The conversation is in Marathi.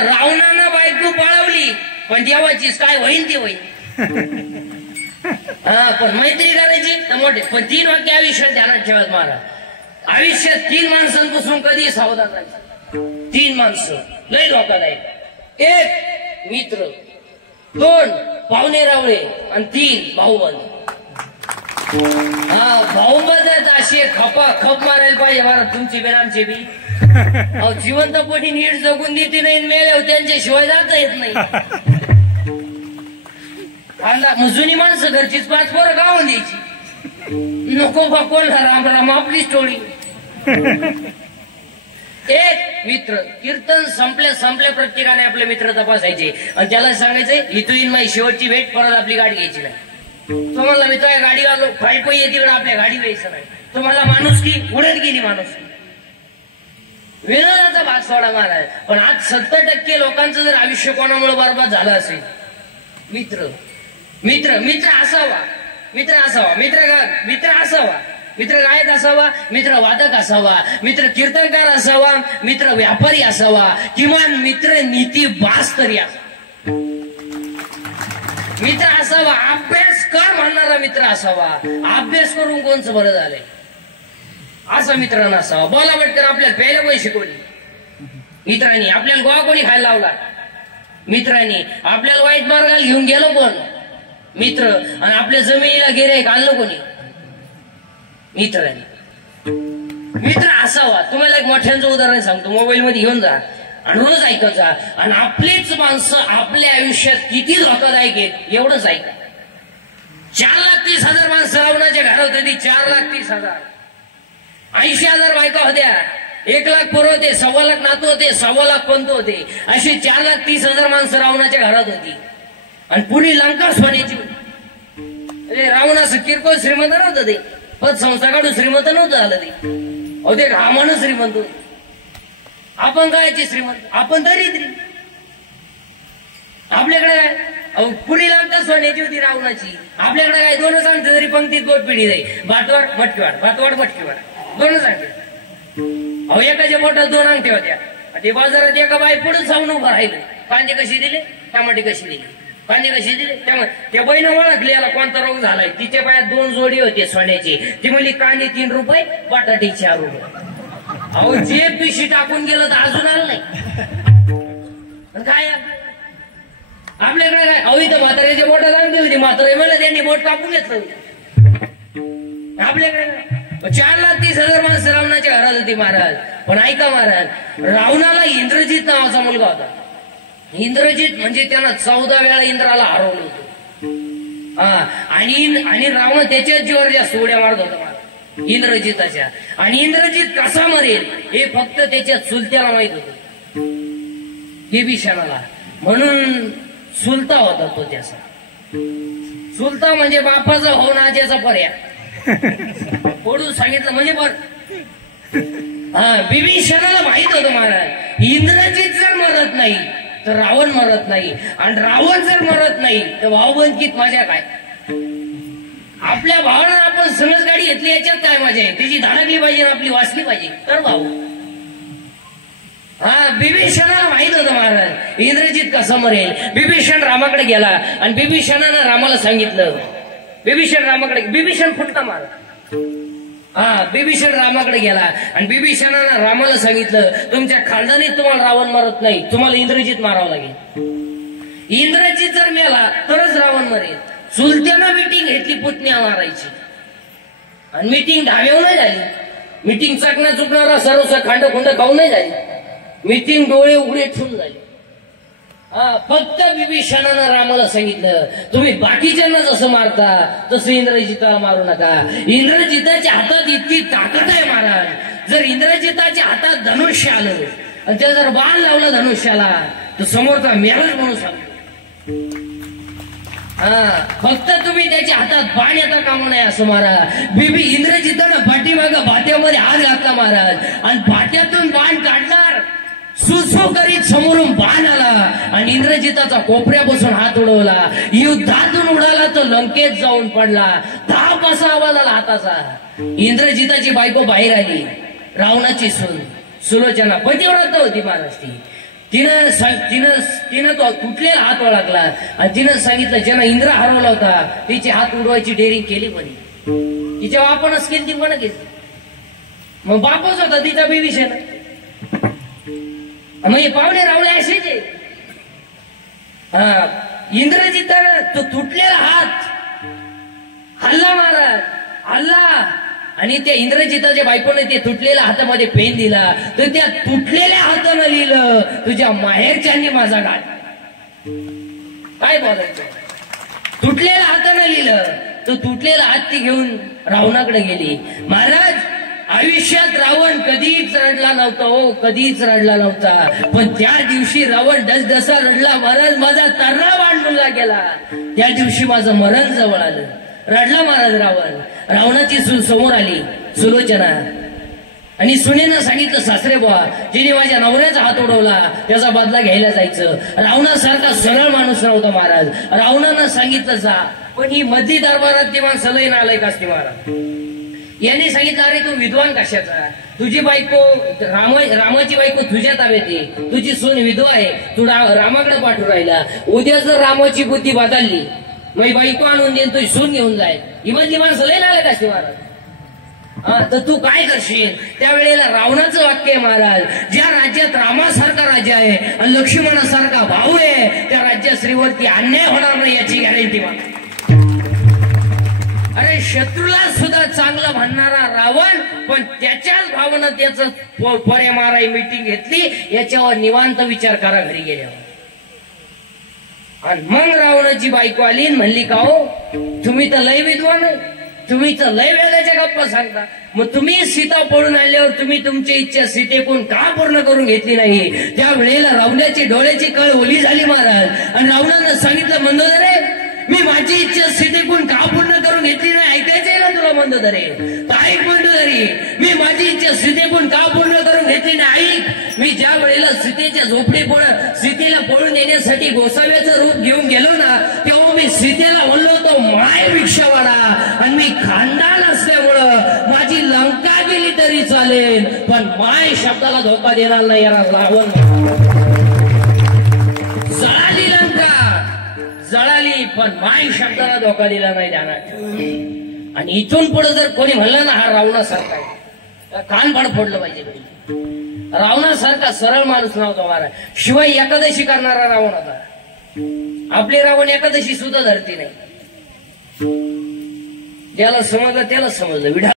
रावणानं बायको पळवली पण देवाचीच काय होईल ती होईल. पण मैत्री करायची तर मोठे. पण 3 वाक्य आयुष्यात ध्यानात ठेवत महाराज. आयुष्यात 3 माणसांपासून कधी सावधान राहायचं. 3 माणसं लय धोकादायक. 1 मित्र, 2 पाहुणे रावळे आणि 3 भाऊबंद. भाऊबंद असे खपा खप मारायला पाहिजे महाराज. तुमची बी आमची बी जिवंत पोटी नीट जगून देते नाही, मेल्यावर त्यांच्याशिवाय जाता येत नाही. जुनी माणसं घरचीच 5 पोरं गावून द्यायची. नको बा कोणला राम राम आपलीच टोळी. 1 मित्र. कीर्तन संपल्या प्रत्येकाने आपले मित्र तपासायचे आणि त्याला सांगायचंय इथून माझी शेवटची भेट, परत आपली गाडी घ्यायची नाही. तुम्हाला मित्र गाडी आलो फायको येते आपल्या गाडी घ्यायचं नाही. तुम्हाला माणूस की उडत गेली माणूस विनोदाचा भाग सोडा महाराज. पण आज 70% लोकांचं जर आयुष्य कोणामुळे बरबाद झालं असेल मित्र मित्र मित्र असावा. मित्र असावा. मित्र असावा. मित्र गायक असावा. मित्र वादक असावा. मित्र कीर्तनकार असावा. मित्र व्यापारी असावा. किमान मित्र नीती बास तरी असावा. मित्र असावा. अभ्यास कर म्हणणारा मित्र असावा. अभ्यास करून कोणचं बरं झालंय असा मित्र नसावा. बोला भटकर आपल्याला प्यायला कोणी शिकवली मित्रांनी. आपल्याला गोवा कोणी खायला लावला मित्रांनी. आपल्याला वाईट मार्गाला घेऊन गेलो कोण मित्र. आणि आपल्या जमिनीला गिऱ्हाईक आणलं कोणी मित्रांनी. मित्र असावा. तुम्हाला एक मोठ्यांचं उदाहरण सांगतो. मोबाईल मध्ये घेऊन जा आणि रोज ऐकत जा. आणि आपलीच माणसं आपल्या आयुष्यात किती धोकादायक आहेत एवढंच ऐका. 4,30,000 माणसं रावणाच्या घरात होती. 4,30,000. 80,000 बायका होत्या. 1,00,000 पोरं होते. 1,25,000 नातू होते. 1,25,000 पंत होते. अशी 4,30,000 माणसं रावणाच्या घरात होती. आणि पुरी लंका सोन्याची होती. रावण असं किरकोळ श्रीमंत नव्हतं ते. पण संस्था काढून श्रीमंत नव्हतं झालं ते. अहो ते रामानं श्रीमंत होते. आपण कायचे श्रीमंत. आपण दरिद्री. आपल्याकडे काय पुरी लंका सोन्याची होती रावणाची. आपल्याकडे काय 2 सांगते तरी पंक्तीत बोट पिढी जाईल. भातवाड मटकीवाड भातवाड मटकीवाड 2 सांगते. अहो एकाच्या बोटात 2 अंगठ्या होत्या. ते बाजारात एका बाई पुढे जाऊन उभं राहिलं. कांदे कशी दिले टमाटे कशी दिली कांदे कशी दिले त्यामुळे त्या बहिणं ओळखली याला कोणता रोग झालाय. तिच्या पायात 2 जोडी होते सोन्याची. ती म्हणली कांदे 3 रुपये बटाटे 4 रुपये. अहो जे पिशी टाकून गेलं तर अजून आलं नाही काय आपल्याकडे काय. अहो इथं म्हाताऱ्याच्या बोटात अंगठी होती. म्हातारे म्हणलं त्यांनी बोट कापून घेतलं. आपल्याकडे 4,30,000 माणसं रावणाच्या घरात होती महाराज. पण ऐका महाराज, रावणाला इंद्रजित नावाचा मुलगा होता. इंद्रजित म्हणजे त्यानं 14 वेळा इंद्राला हरवलं होतं. आणि रावण त्याच्याच जीवावर जास्त उड्या मारत होता महाराज इंद्रजिताच्या. आणि इंद्रजित कसा मरेल हे फक्त त्याच्या चुलत्याला माहित होत. विभीषणाला. म्हणून चुलता होता तो त्याचा. चुलता म्हणजे बापाचा होऊन आज्याचा पर्याय पडून सांगितलं म्हणजे बर. विभीषणाला माहित होतं महाराज इंद्रजित जर मरत नाही तर रावण मरत नाही. आणि रावण जर मरत नाही तर भाऊबंदकीत माझ्या काय. आपल्या भावानं आपण समज गाडी घेतली याच्यात काय मजा आहे. त्याची धडकली पाहिजे आपली वाचली पाहिजे तर भाऊ. विभीषणाला माहित होतं महाराज इंद्रजित कसं मरेल. विभीषण रामाकडे गेला आणि विभीषणानं रामाला सांगितलं. विभीषण फुटका मार. विभीषण रामाकडे गेला आणि विभीषणानं रामाला सांगितलं तुमच्या खानदानीत तुम्हाला रावण मरत नाही, तुम्हाला इंद्रजित मारावं लागेल. इंद्रजित जर मेला तरच रावण मरेल. चुलत्यानं मिटिंग घेतली पुतण्या मारायची. आणि मिटिंग ढाब्यावर नाही झाली. मिटिंग चकना चुकणारा सर्व खांड खुंड खाऊन नाही झाली. मिटिंग डोळे उघडे ठेवून झाली. फक्त विभीषणानं रामाला सांगितलं तुम्ही बाकीच्यांना जसं मारता तसं इंद्रजिताला मारू नका. इंद्रजिताच्या हातात इतकी ताकद आहे महाराज. जर इंद्रजिताच्या हातात धनुष्य आलं आणि त्या जर बाण लावलं धनुष्याला तर समोरचा मेलाच म्हणून सांगतो. फक्त तुम्ही त्याच्या हातात बाण येता कामा नाही असं महाराज. इंद्रजितानं पाठीमागं भाट्यामध्ये हात घातला महाराज. आणि भाट्यातून बाण काढणार सुसू करीत समोरून बाण आला आणि इंद्रजिताचा कोपऱ्यापासून हात उडवला. युद्धातून उडाला तर लंकेत जाऊन पडला. धाव कसा आवाज आला हाताचा. इंद्रजिताची बायको बाहेर आली. रावणाची सून सुलोचना पतिव्रत होती महाराज ती. तिनं तो तुटलेला हात ओळखला आणि तिनं सांगितलं ज्यानं इंद्र हरवला होता तिचे हात उडवायची डेअरिंग केली म्हणे. तिच्या आपणच केली ती म्हणा घेतली. मग बापच होता तिचा बिभीषण. मग पाहुणे रावळे असेच आहे. इंद्रजितानं तो तुटलेला हात हल्ला महाराज हल्ला आणि त्या इंद्रजिताच्या बायकोने ते तुटलेल्या हातामध्ये पेन दिला तर त्या तुटलेल्या हातानं लिहिलं तुझ्या माहेरच्यांनी माझा घात. काय बोलायचं. तुटलेल्या हातानं लिहिलं तो तुटलेला हात ती घेऊन रावणाकडे गेली. महाराज आयुष्यात रावण कधीच रडला नव्हता हो कधीच रडला नव्हता. पण त्या दिवशी रावण डसडसा रडला. महाराज माझा तर्रा वाढूनला गेला. त्या दिवशी माझं मरण जवळ आलं. रडला महाराज रावण. रावणाची सून समोर आली सुलोचना आणि सुनेनं सांगितलं सासरे बुवा जिने माझ्या नवऱ्याचा हात उडवला त्याचा बदला घ्यायला जायचं. रावणासारखा सरळ माणूस नव्हता महाराज. रावणानं सांगितलं जा. पण ही मध्य दरबारात ती माणसं लय नालायक असते महाराज. यांनी सांगितलं अरे तू विद्वान कशाचा. तुझी बायको रामाची बायको तुझ्या ताब्यात आहे. तुझी सून विधवा आहे. तू रामाकडे पाठवून राहिला. उद्या जर रामाची बुद्धी बदलली मग बायको आणून देईन तुझी सून घेऊन जाईल. ही मधली माणसं लय नालायक असते महाराज. तर तू काय करशील. त्यावेळेला रावणाचं वाक्य आहे महाराज ज्या राज्यात रामासारखा राजा आहे आणि लक्ष्मणासारखा भाऊ आहे त्या राज्यात श्रीवरती अन्याय होणार नाही याची गॅरंटी मला. अरे शत्रूला सुद्धा चांगलं म्हणणारा रावण पण त्याच्याच भावना त्याच परे माराई मीटिंग घेतली. याच्यावर निवांत विचार करा घरी गेल्यावर. आणि मग रावणाची बायको आली म्हणली का हो तुम्ही तर लय विद्वान आहे. तुम्ही तर लय वेळाच्या गप्पा सांगता. मग तुम्ही सीता पळून आल्यावर तुम्ही तुमची इच्छा सीतेकडून का पूर्ण करून घेतली नाही. त्या वेळेला रावणाची डोळ्याची कळ ओली झाली महाराज. आणि रावणानं सांगितलं मंदोदरे मी माझी इच्छा सीतेकडून का पूर्ण करून घेतली नाही. ऐकायचंय ना तुला मंदोदरे. ऐक मंदोदरी मी माझी इच्छा सीतेकडून का पूर्ण करून घेतली नाही. ऐक मी ज्या वेळेला सीतेच्या झोपडीपुढं सीतेला पळून देण्यासाठी गोसाव्याचं रूप घेऊन गेलो ना तेव्हा मी सीतेला म्हणलो होतो माय भिक्षावाडा. आणि मी खानदान असल्यामुळं माझी लंका गेली तरी चालेल पण माय शब्दाला धोका देणार नाही. याला रावण जळाली लंका जळाली पण माय शब्दाला धोका दिला नाही ध्यानात. आणि इथून पुढे जर कोणी म्हणलं ना हा रावणासारखा आहे कान फाड फोडलं पाहिजे. रावणासारखा सरळ माणूस नव्हता महाराज. शिवाय एकादशी करणारा रावण होता. आपले रावण एकादशी सुद्धा धरती नाही. ज्याला समजलं त्याला समजलं.